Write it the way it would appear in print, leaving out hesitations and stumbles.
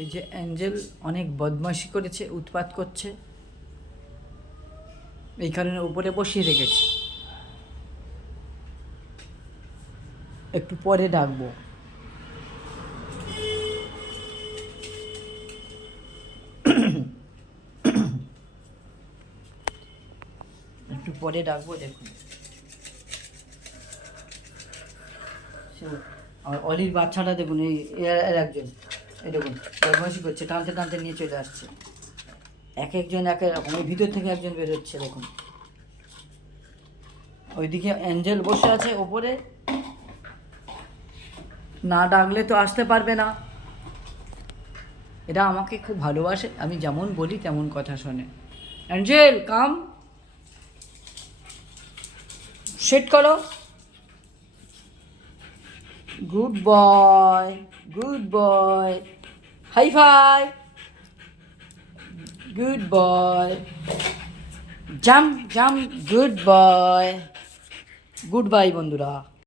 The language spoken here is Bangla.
এই যে অ্যাঞ্জেল অনেক বদমাশি করেছে, উৎপাত করছে, এই কারণে উপরে বসিয়ে রেখেছি। একটু পরে ডাকবো। একটু পরে ডাকবো। দেখুন আর অলির বাচ্চাটা দেখুন, এর একজন, এই দেখুন বদমাশি করছে, টানতে টানতে নিয়ে চলে আসছে। এক একজন এক এক রকম। এই ভিতর থেকে একজন বেরোচ্ছে দেখুন। ওইদিকে অ্যাঞ্জেল বসে আছে ওপরে, না ডাকলে তো আসতে পারবে না। এরা আমাকে খুব ভালোবাসে, আমি যেমন বলি তেমন কথা শোনে। অ্যাঞ্জেল কাম, সেট করো। Good boy, good boy, high five, good boy, jump jump, good boy. Good bye বন্ধুরা।